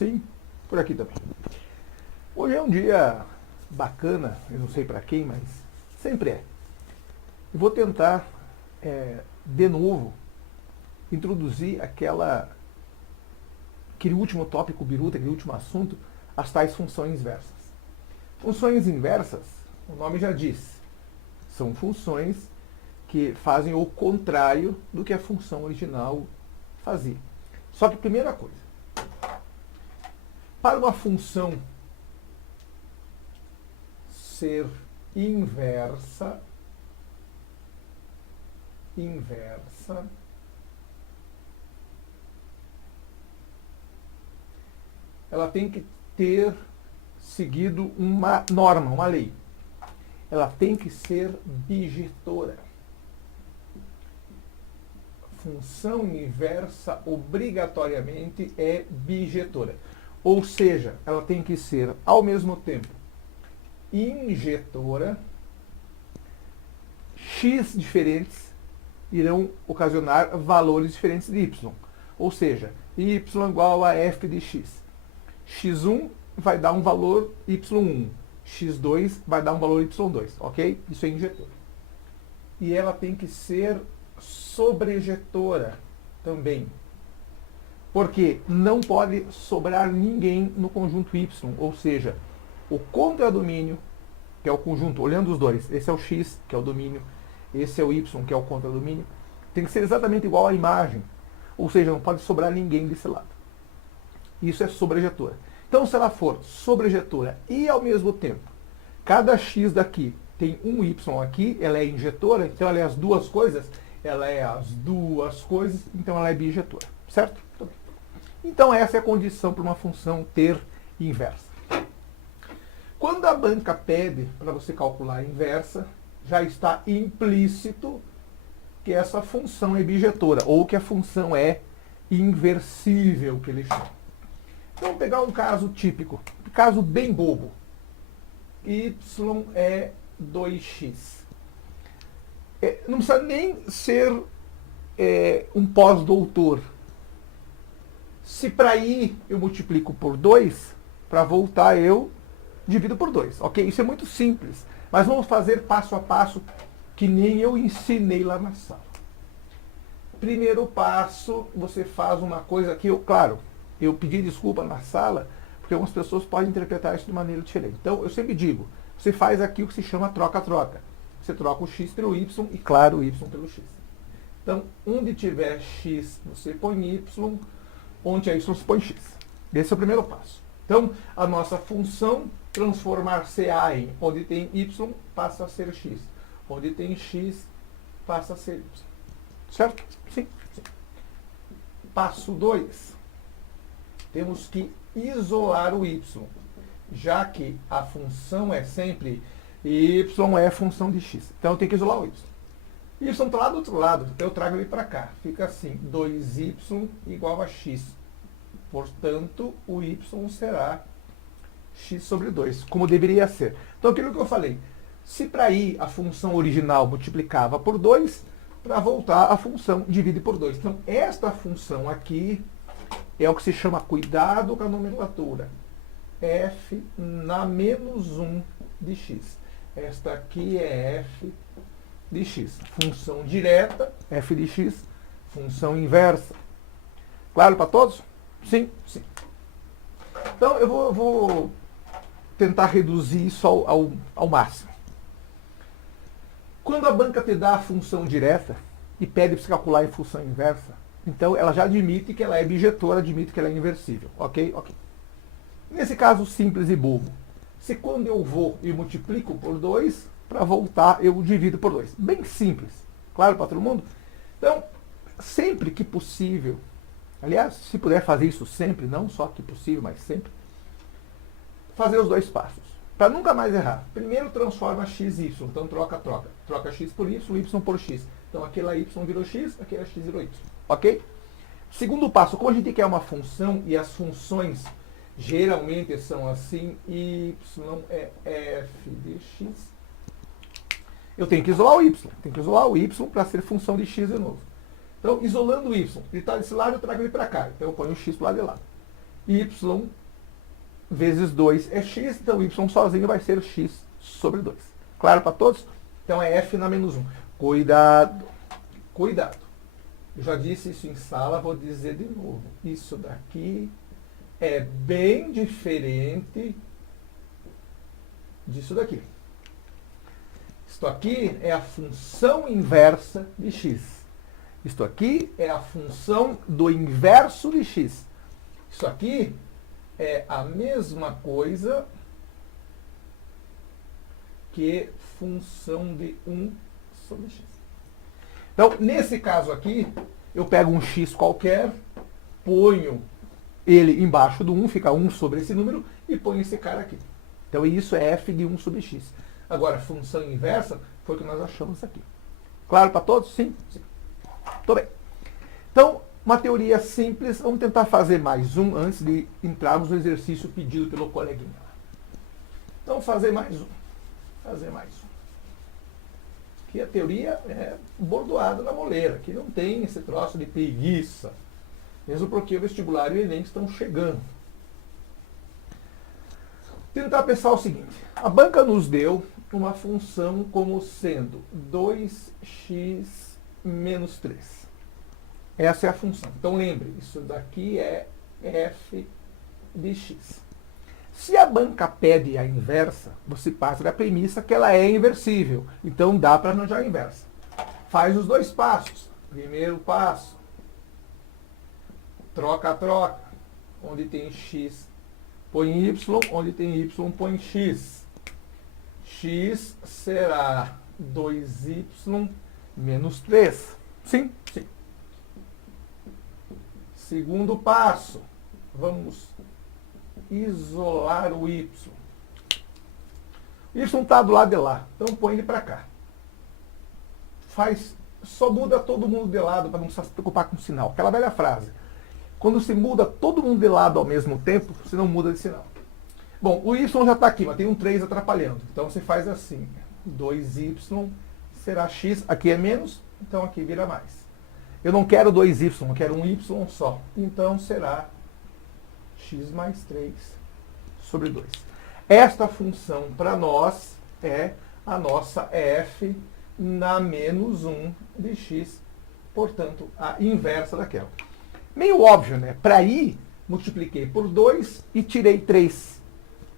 Sim, por aqui também. Hoje é um dia bacana, eu não sei para quem, mas sempre é. Eu vou tentar, de novo, introduzir aquele último tópico biruta, aquele último assunto, as tais funções inversas. Funções inversas, o nome já diz, são funções que fazem o contrário do que a função original fazia. Só que, primeira coisa, para uma função ser inversa, ela tem que ter seguido uma norma, uma lei. Ela tem que ser bijetora. Função inversa obrigatoriamente é bijetora. Ou seja, ela tem que ser, ao mesmo tempo, injetora. X diferentes irão ocasionar valores diferentes de y. Ou seja, y igual a f de x. x1 vai dar um valor y1. x2 vai dar um valor y2. Ok? Isso é injetora. E ela tem que ser sobrejetora também. Porque não pode sobrar ninguém no conjunto y. Ou seja, o contradomínio, que é o conjunto, olhando os dois, esse é o x, que é o domínio, esse é o y, que é o contradomínio, tem que ser exatamente igual à imagem. Ou seja, não pode sobrar ninguém desse lado. Isso é sobrejetora. Então, se ela for sobrejetora e, ao mesmo tempo, cada x daqui tem um y aqui, ela é injetora, então ela é as duas coisas, então ela é bijetora. Certo? Então, essa é a condição para uma função ter inversa. Quando a banca pede para você calcular a inversa, já está implícito que essa função é bijetora, ou que a função é inversível, que eles chamam. Então, vamos pegar um caso típico, um caso bem bobo. Y é 2x. Não precisa nem ser um pós-doutor. Se para ir eu multiplico por 2, para voltar eu divido por 2. Ok? Isso é muito simples. Mas vamos fazer passo a passo que nem eu ensinei lá na sala. Primeiro passo, você faz uma coisa que eu pedi desculpa na sala, porque algumas pessoas podem interpretar isso de maneira diferente. Então, eu sempre digo, você faz aqui o que se chama troca-troca. Você troca o x pelo y e, claro, o y pelo x. Então, onde tiver x, você põe y, onde é y, você põe x. Esse é o primeiro passo. Então, a nossa função transformar-se-á em onde tem y, passa a ser x. Onde tem x, passa a ser y. Certo? Sim. Passo 2. Temos que isolar o y, já que a função é sempre y é função de x. Então, eu tenho que isolar o y. Y está lá do outro lado, eu trago ele para cá. Fica assim, 2y igual a x. Portanto, o y será x sobre 2, como deveria ser. Então, aquilo que eu falei, se para ir a função original multiplicava por 2, para voltar a função divide por 2. Então, esta função aqui é o que se chama, cuidado com a nomenclatura, f na menos 1 de x. Esta aqui é f de x. Função direta, f de x. Função inversa. Claro para todos? Sim, sim. Então, eu vou tentar reduzir isso ao máximo. Quando a banca te dá a função direta e pede para você calcular em função inversa, então ela já admite que ela é bijetora, admite que ela é inversível. Ok? Ok. Nesse caso simples e bobo, se quando eu vou e multiplico por 2, para voltar eu divido por 2. Bem simples. Claro para todo mundo? Então, sempre que possível, aliás, se puder fazer isso sempre, não só que possível, mas sempre, fazer os dois passos. Para nunca mais errar. Primeiro transforma x e y, então troca. Troca x por y, y por x. Então aquela y virou x, aquela x virou y. Ok? Segundo passo, como a gente quer uma função e as funções geralmente são assim, y é f de x, eu tenho que isolar o y. Tenho que isolar o y para ser função de x de novo. Então, isolando o y, ele está desse lado, eu trago ele para cá. Então eu ponho o x para o lado de lá. y vezes 2 é x, então y sozinho vai ser x sobre 2. Claro para todos? Então é f na menos 1. Cuidado, cuidado. Eu já disse isso em sala, vou dizer de novo. Isso daqui é bem diferente disso daqui. Isto aqui é a função inversa de x. Isto aqui é a função do inverso de x. Isso aqui é a mesma coisa que função de 1 sobre x. Então, nesse caso aqui, eu pego um x qualquer, ponho ele embaixo do 1, fica 1 sobre esse número, e ponho esse cara aqui. Então, isso é f de 1 sobre x. Agora, a função inversa foi o que nós achamos aqui. Claro para todos? Sim? Sim. Muito bem. Então, uma teoria simples. Vamos tentar fazer mais um antes de entrarmos no exercício pedido pelo coleguinha. Então, fazer mais um. Fazer mais um. Aqui a teoria é bordoada na moleira. Aqui não tem esse troço de preguiça. Mesmo porque o vestibular e o Enem estão chegando. Tentar pensar o seguinte. A banca nos deu uma função como sendo 2x menos 3. Essa é a função. Então lembre, isso daqui é f de x. Se a banca pede a inversa, você parte da premissa que ela é inversível. Então dá para arranjar a inversa. Faz os dois passos. Primeiro passo. Troca. Onde tem x, põe y. Onde tem y, põe x. X será 2y menos 3. Sim? Sim. Segundo passo. Vamos isolar o y. O y está do lado de lá. Então põe ele para cá. Só muda todo mundo de lado para não se preocupar com o sinal. Aquela velha frase. Quando se muda todo mundo de lado ao mesmo tempo, você não muda de sinal. Bom, o y já está aqui, mas tem um 3 atrapalhando. Então você faz assim. 2y será x. Aqui é menos, então aqui vira mais. Eu não quero 2y, eu quero um y só. Então será x mais 3 sobre 2. Esta função para nós é a nossa f na menos 1 de x, portanto, a inversa daquela. Meio óbvio, né? Para ir, multipliquei por 2 e tirei 3.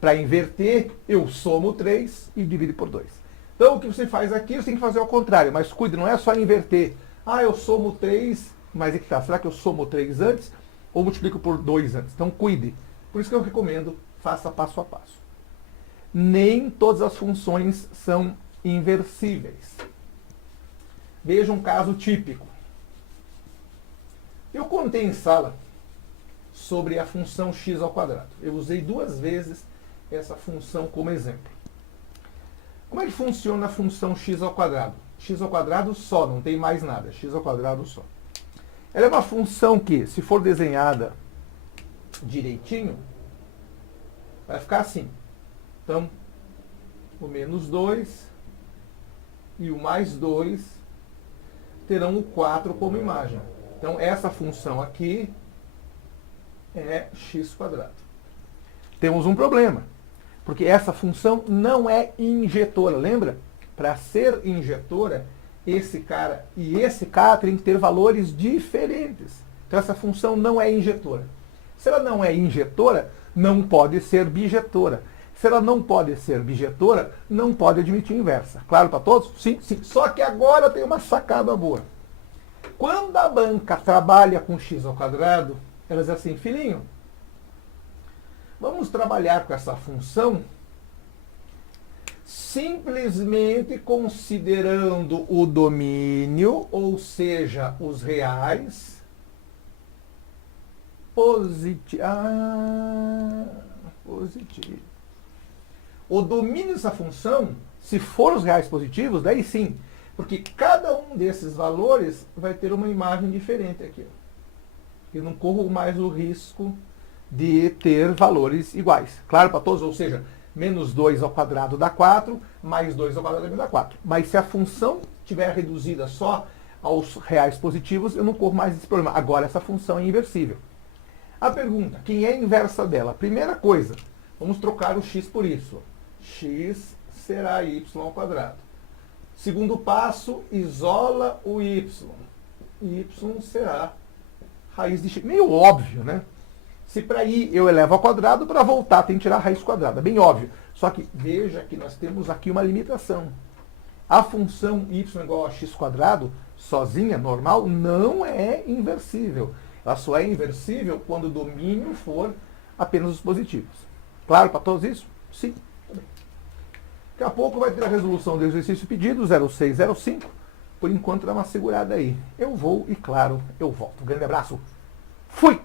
Para inverter, eu somo 3 e divido por 2. Então, o que você faz aqui, você tem que fazer ao contrário. Mas cuide, não é só inverter. Ah, eu somo 3, mas é que tá. Será que eu somo 3 antes ou multiplico por 2 antes? Então, cuide. Por isso que eu recomendo, faça passo a passo. Nem todas as funções são inversíveis. Veja um caso típico. Eu contei em sala sobre a função x ao quadrado. Eu usei 2 vezes essa função como exemplo. Como é que funciona a função x ao quadrado? X ao quadrado só, não tem mais nada. X ao quadrado só. Ela é uma função que, se for desenhada direitinho, vai ficar assim. Então, o menos 2 e o mais 2 terão o 4 como imagem. Então, essa função aqui é x quadrado. Temos um problema, porque essa função não é injetora. Lembra? Para ser injetora, esse cara e esse cara têm que ter valores diferentes. Então, essa função não é injetora. Se ela não é injetora, não pode ser bijetora. Se ela não pode ser bijetora, não pode admitir inversa. Claro para todos? Sim, sim. Só que agora tem uma sacada boa. Quando a banca trabalha com x ao quadrado, ela diz assim, filhinho, vamos trabalhar com essa função simplesmente considerando o domínio, ou seja, os reais, positivo. O domínio dessa função, se for os reais positivos, daí sim. Porque cada um desses valores vai ter uma imagem diferente aqui. Eu não corro mais o risco de ter valores iguais. Claro para todos, ou seja, menos 2 ao quadrado dá 4, mais 2 ao quadrado dá 4. Mas se a função estiver reduzida só aos reais positivos, eu não corro mais esse problema. Agora essa função é inversível. A pergunta, quem é a inversa dela? Primeira coisa, vamos trocar o x por y. X será y ao quadrado. Segundo passo, isola o y. Y será raiz de x. Meio óbvio, né? Se para ir eu elevo ao quadrado, para voltar tem que tirar a raiz quadrada. Bem óbvio. Só que veja que nós temos aqui uma limitação. A função y igual a x quadrado, sozinha, normal, não é inversível. Ela só é inversível quando o domínio for apenas os positivos. Claro para todos isso? Sim. Daqui a pouco vai ter a resolução do exercício pedido, 0605. Por enquanto dá uma segurada aí. Eu vou e, claro, eu volto. Um grande abraço. Fui!